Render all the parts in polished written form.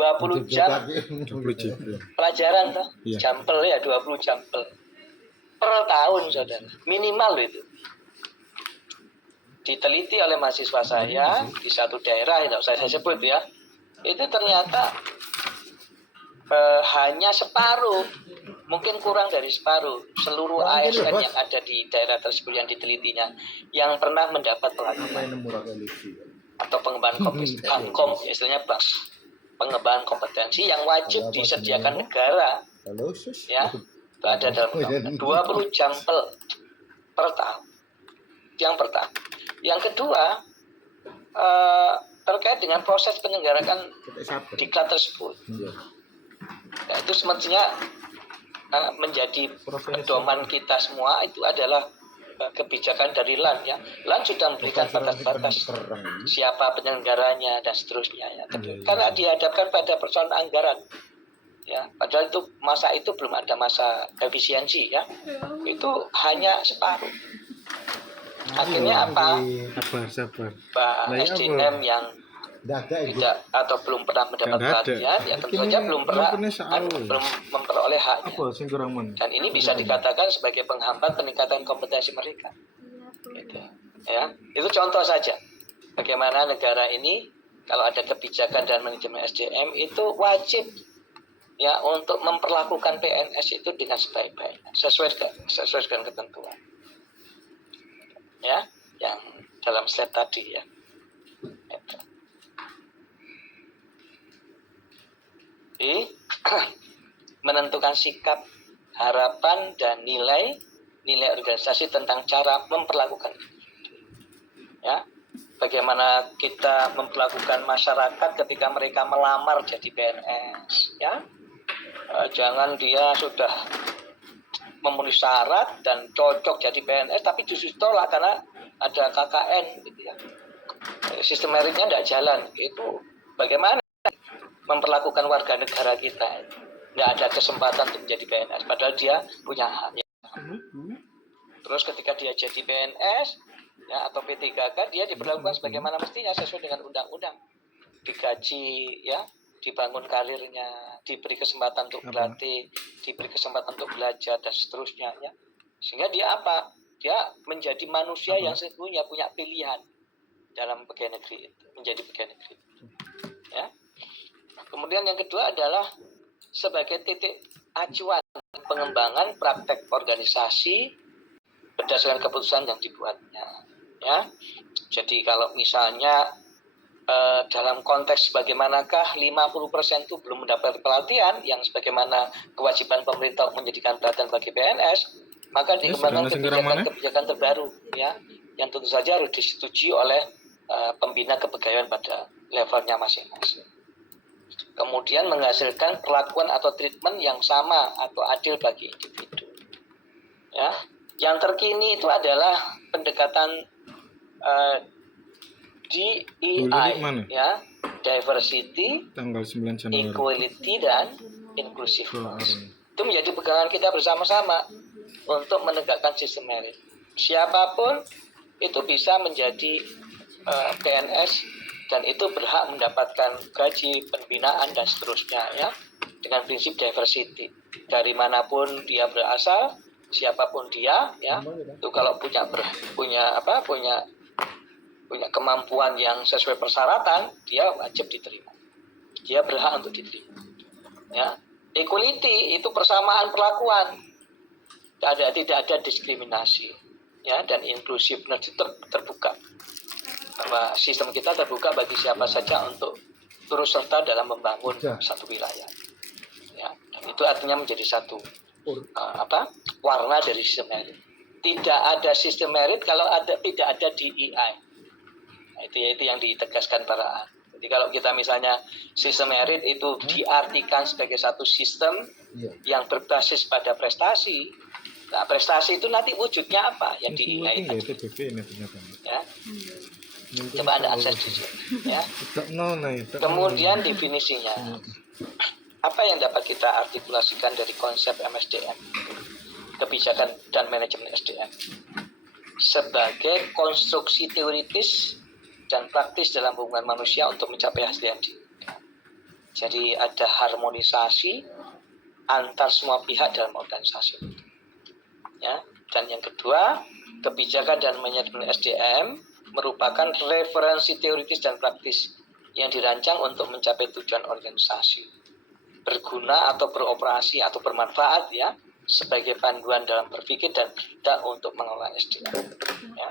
20 jam 20 jam. pelajaran toh. Iya. Jampel ya 20 jampel per tahun saudara. Minimal itu. Diteliti oleh mahasiswa saya di satu daerah, tidak usah saya sebut ya. Itu ternyata hanya separuh, mungkin kurang dari separuh seluruh ASN yang ada di daerah tersebut yang ditelitinya yang pernah mendapat pelatihan atau pengembangan kompetensi, istilahnya pengembangan kompetensi yang wajib disediakan negara, ya, itu ada dalam undang-undang 20 jampel per tahun. Yang pertama, yang kedua terkait dengan proses penyelenggaraan diklat tersebut. Nah, itu semestinya menjadi pedoman kita semua. Itu adalah kebijakan dari LAN ya. LAN sudah memberikan batas-batas siapa penyelenggaranya dan seterusnya ya. Karena dihadapkan pada persoalan anggaran ya, padahal itu masa itu belum ada masa efisiensi ya. Itu hanya separuh. Akhirnya apa? Sabar. Pak SDM yang tidak atau belum pernah mendapat pelatihan ya tentu saja belum memperoleh haknya. Dan ini bisa dikatakan sebagai penghambat peningkatan kompetensi mereka. Gitu. Ya, itu contoh saja bagaimana negara ini kalau ada kebijakan dan manajemen SDM itu wajib ya untuk memperlakukan PNS itu dengan sebaik-baiknya sesuai dengan ketentuan. Ya, yang dalam slide tadi ya. Itu. Menentukan sikap, harapan dan nilai organisasi tentang cara memperlakukan ya, bagaimana kita memperlakukan masyarakat ketika mereka melamar jadi PNS ya. Jangan dia sudah memenuhi syarat dan cocok jadi PNS tapi justru tolak karena ada KKN gitu ya. Sistem meritnya tidak jalan. Itu bagaimana memperlakukan warga negara kita, nggak ada kesempatan untuk menjadi PNS padahal dia punya hak ya. Terus ketika dia jadi PNS ya, atau P3K dia diperlakukan sebagaimana mestinya sesuai dengan undang-undang, digaji ya, dibangun karirnya, diberi kesempatan untuk berlatih, diberi kesempatan untuk belajar dan seterusnya ya, sehingga dia apa, dia menjadi manusia yang sesungguhnya punya pilihan dalam pegawai negeri itu, menjadi pegawai negeri ya. Kemudian yang kedua adalah sebagai titik acuan pengembangan praktek organisasi berdasarkan keputusan yang dibuatnya ya. Jadi kalau misalnya dalam konteks bagaimanakah 50% itu belum mendapat pelatihan yang sebagaimana kewajiban pemerintah menjadikan pelatihan bagi PNS, maka dikembangkan kebijakan terbaru ya, yang tentu saja harus disetujui oleh pembina kepegawaian pada levelnya masing-masing. Kemudian menghasilkan perlakuan atau treatment yang sama atau adil bagi individu. Ya, yang terkini itu adalah pendekatan DEI, ya, diversity, equality dan inclusiveness. Itu menjadi pegangan kita bersama-sama untuk menegakkan sistem merit. Siapapun itu bisa menjadi PNS. Dan itu berhak mendapatkan gaji, pembinaan dan seterusnya ya, dengan prinsip diversity. Dari manapun dia berasal, siapapun dia ya, itu kalau punya kemampuan yang sesuai persyaratan, dia wajib diterima. Dia berhak untuk diterima. Ya. Equality itu persamaan perlakuan. Tidak ada diskriminasi ya, dan inclusiveness itu terbuka. Bahwa sistem kita terbuka bagi siapa saja untuk turut serta dalam membangun satu wilayah. Ya, dan itu artinya menjadi satu warna dari sistem merit. Tidak ada sistem merit kalau tidak ada DEI. Nah, itu yang ditegaskan para. Jadi kalau kita misalnya sistem merit itu diartikan sebagai satu sistem yang berbasis pada prestasi. Nah, prestasi itu nanti wujudnya apa? Yang DEI ya. Coba Anda akses di sini ya. Kemudian definisinya. Apa yang dapat kita artikulasikan dari konsep MSDM, kebijakan dan manajemen SDM, sebagai konstruksi teoritis dan praktis dalam hubungan manusia untuk mencapai SDM. Jadi ada harmonisasi antar semua pihak dalam organisasi. Ya. Dan yang kedua, kebijakan dan manajemen SDM merupakan referensi teoritis dan praktis yang dirancang untuk mencapai tujuan organisasi, berguna atau beroperasi atau bermanfaat ya sebagai panduan dalam berpikir dan bertindak untuk mengelola SDM. Ya.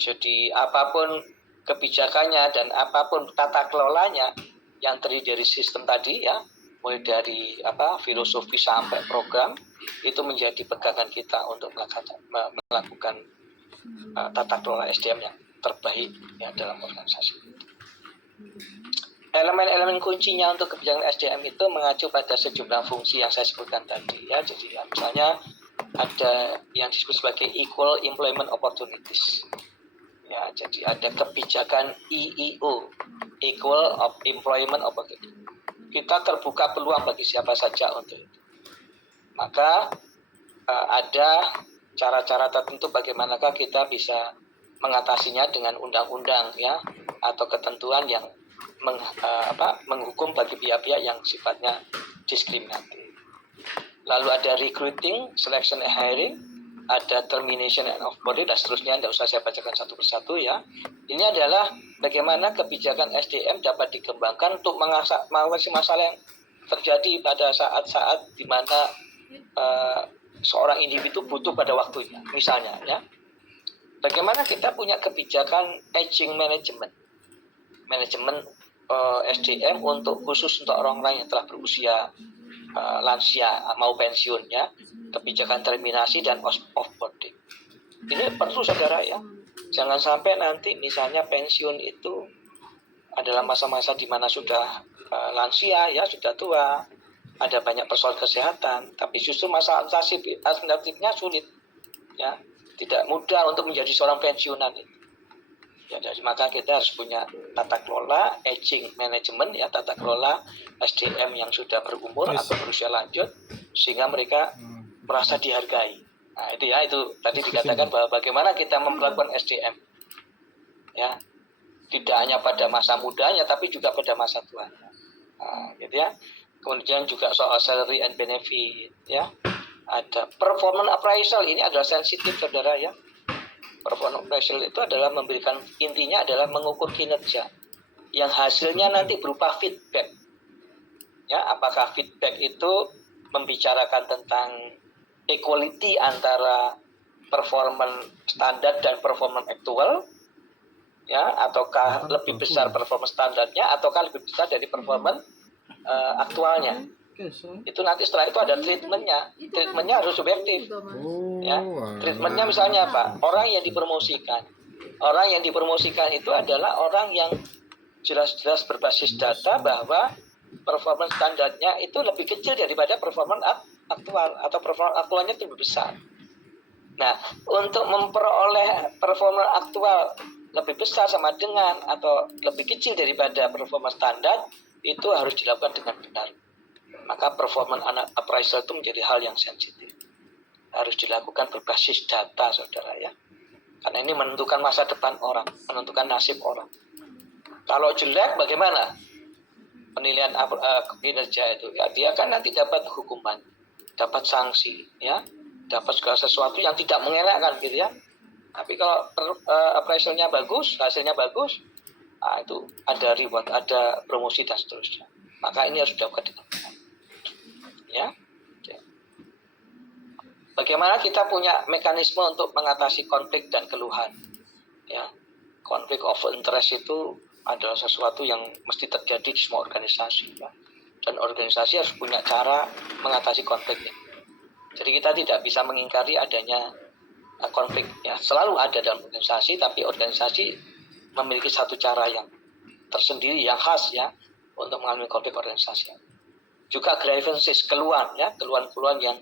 Jadi apapun kebijakannya dan apapun tata kelolanya yang terdiri dari sistem tadi ya, mulai dari filosofi sampai program, itu menjadi pegangan kita untuk melakukan tata kelola SDM yang terbaik ya dalam organisasi. Elemen-elemen kuncinya untuk kebijakan SDM itu mengacu pada sejumlah fungsi yang saya sebutkan tadi ya. Jadi ya, misalnya ada yang disebut sebagai equal employment opportunities. Ya, jadi ada kebijakan EEO, Equal of Employment Opportunity. Kita terbuka peluang bagi siapa saja untuk itu. Maka ada cara-cara tertentu bagaimanakah kita bisa mengatasinya dengan undang-undang ya atau ketentuan yang menghukum bagi pihak-pihak yang sifatnya diskriminatif. Lalu ada recruiting, selection and hiring, ada termination and offboarding dan seterusnya, tidak usah saya bacakan satu persatu ya. Ini adalah bagaimana kebijakan SDM dapat dikembangkan untuk mengatasi masalah yang terjadi pada saat-saat di mana seorang individu butuh pada waktunya. Misalnya ya, bagaimana kita punya kebijakan aging management SDM untuk khusus untuk orang-orang yang telah berusia lansia mau pensiun ya, kebijakan terminasi dan offboarding. Ini perlu saudara ya, jangan sampai nanti misalnya pensiun itu adalah masa-masa di mana sudah lansia ya, sudah tua, ada banyak persoalan kesehatan, tapi justru masa alternatifnya sulit ya, tidak mudah untuk menjadi seorang pensiunan itu. Ya, jadi maka kita harus punya tata kelola aging management ya, tata kelola SDM yang sudah berumur atau berusia lanjut sehingga mereka merasa dihargai. Nah, itu ya, itu tadi dikatakan bahwa bagaimana kita memperlakukan SDM. Ya. Tidak hanya pada masa mudanya tapi juga pada masa tuanya. Nah, gitu ya. Kemudian juga soal salary and benefit ya. Ada performance appraisal, ini adalah sensitif saudara ya. Performance appraisal itu adalah intinya adalah mengukur kinerja yang hasilnya nanti berupa feedback. Ya, apakah feedback itu membicarakan tentang equality antara performance standar dan performance aktual, ya, ataukah lebih besar performance standarnya ataukah lebih besar dari performance aktualnya. Itu nanti setelah itu ada treatmentnya harus subjektif ya. Treatmentnya misalnya apa, orang yang dipromosikan itu adalah orang yang jelas-jelas berbasis data bahwa performance standarnya itu lebih kecil daripada performance aktual atau performance aktualnya itu lebih besar. Nah, untuk memperoleh performance aktual lebih besar sama dengan atau lebih kecil daripada performance standar, itu harus dilakukan dengan benar. Maka performance appraisal itu menjadi hal yang sensitif. Harus dilakukan berbasis data, saudara ya. Karena ini menentukan masa depan orang, menentukan nasib orang. Kalau jelek bagaimana? Penilaian kinerja itu ya, dia kan nanti dapat hukuman, dapat sanksi ya, dapat segala sesuatu yang tidak mengelakkan gitu ya. Tapi kalau appraisalnya bagus, hasilnya bagus, nah itu ada reward, ada promosi dan seterusnya. Maka ini harus dilakukan dengan benar. Ya. Bagaimana kita punya mekanisme untuk mengatasi konflik dan keluhan? Ya. Konflik of interest itu adalah sesuatu yang mesti terjadi di semua organisasi ya. Dan organisasi harus punya cara mengatasi konflik ini. Jadi kita tidak bisa mengingkari adanya konflik ya. Selalu ada dalam organisasi, tapi organisasi memiliki satu cara yang tersendiri, yang khas ya, untuk mengalami konflik organisasi. Juga grievances, keluhan yang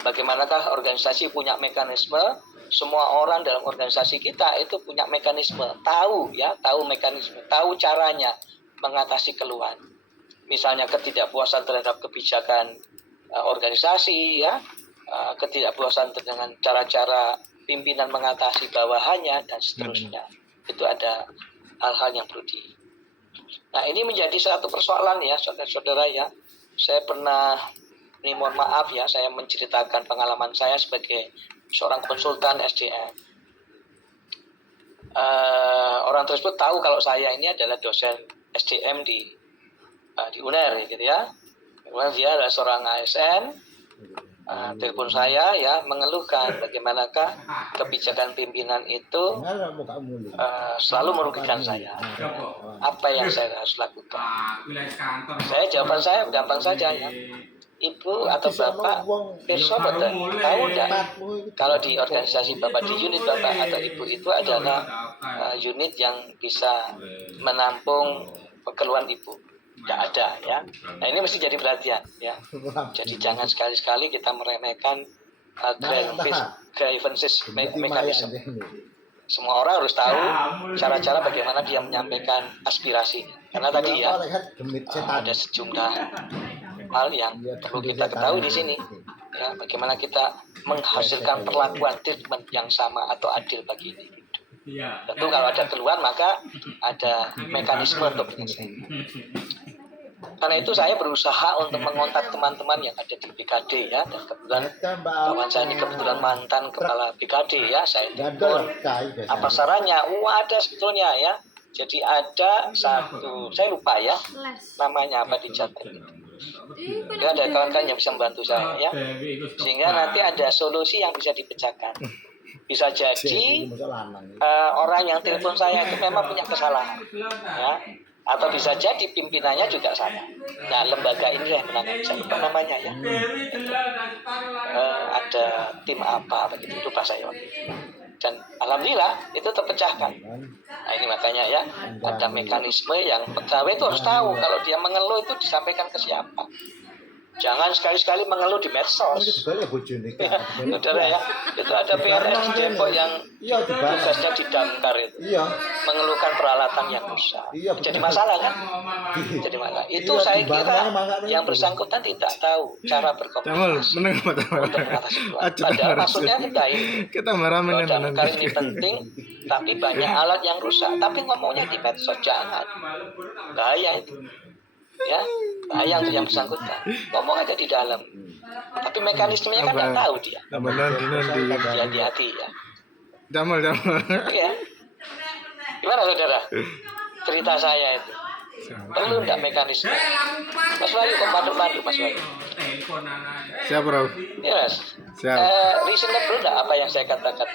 bagaimanakah organisasi punya mekanisme, semua orang dalam organisasi kita itu punya mekanisme, tahu mekanisme, tahu caranya mengatasi keluhan. Misalnya ketidakpuasan terhadap kebijakan organisasi ya, ketidakpuasan dengan cara-cara pimpinan mengatasi bawahannya dan seterusnya. Itu ada hal-hal yang perlu Nah, ini menjadi satu persoalan ya, saudara-saudara ya. Saya pernah, ini mohon maaf ya, saya menceritakan pengalaman saya sebagai seorang konsultan SDM. Orang tersebut tahu kalau saya ini adalah dosen SDM di UNER gitu ya. Kemudian dia adalah seorang ASN. Telepon saya ya mengeluhkan bagaimanakah kebijakan pimpinan itu selalu merugikan saya. Apa yang saya harus lakukan? Jawaban saya gampang saja ya. Ibu atau bapak besok tahu tidak kalau di organisasi bapak, di unit bapak atau ibu itu adalah unit yang bisa menampung keluhan ibu. Tidak ada ya. Nah, ini mesti jadi perhatian ya. Jadi jangan sekali-sekali kita meremehkan grievances mechanism. Semua orang harus tahu cara-cara bagaimana dia menyampaikan aspirasi. Karena tadi ya ada sejumlah hal yang perlu kita ketahui di sini. Ya, bagaimana kita menghasilkan perlakuan treatment yang sama atau adil bagi ini. Tentu kalau ada keluhan maka ada mekanisme untuk menyelesaikan. Karena itu saya berusaha untuk mengontak teman-teman yang ada di BKD ya. Dan kebetulan kawan saya ini kebetulan mantan kepala BKD ya. Saya telepon apa sarannya? Ada sebetulnya ya. Jadi ada satu, saya lupa ya namanya apa di chat. Ya, ada kawan-kawan yang bisa membantu saya ya. Sehingga nanti ada solusi yang bisa dipecahkan. Bisa jadi orang yang telepon saya itu memang punya kesalahan ya. Atau bisa jadi pimpinannya juga salah. Nah, lembaga ini yang menangani, saya lupa namanya ya. Ada tim apa begitu, lupa saya. Dan alhamdulillah itu terpecahkan. Nah, ini makanya ya, ada mekanisme yang pegawai itu harus tahu kalau dia mengeluh itu disampaikan ke siapa. Jangan sekali-sekali mengeluh di medsos. Saudara ya, itu ada PNS di Depok yang tugasnya di damkar itu, mengeluhkan peralatan yang rusak. Jadi masalah kan? Jadi masalah. Itu saya kira yang bersangkutan tidak tahu cara berkomunikasi untuk mengatasi keluhan. Padahal maksudnya itu baik. Bahwa damkar ini penting, tapi banyak alat yang rusak. Tapi ngomongnya di medsos jangan. Bahaya itu. Ya, bahaya untuk yang bersangkutan. Ngomong aja di dalam. Tapi mekanismenya kan nggak tahu dia. Hati-hati ya. Jamal. Ya. Gimana saudara? Cerita saya itu. Perlu nggak mekanisme? Mas Wahyu, kok bantu Mas Wahyu? Siap bro. Ya Mas. Reasonable nggak apa yang saya katakan?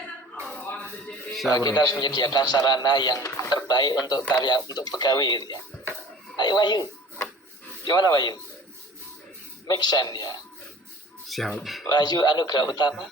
Kita harus menyediakan sarana yang terbaik untuk untuk pegawai gitu ya. Ayo Wahyu. Gimana Wahyu? Make sense ya. Siap. Wahyu Anugrah Utama.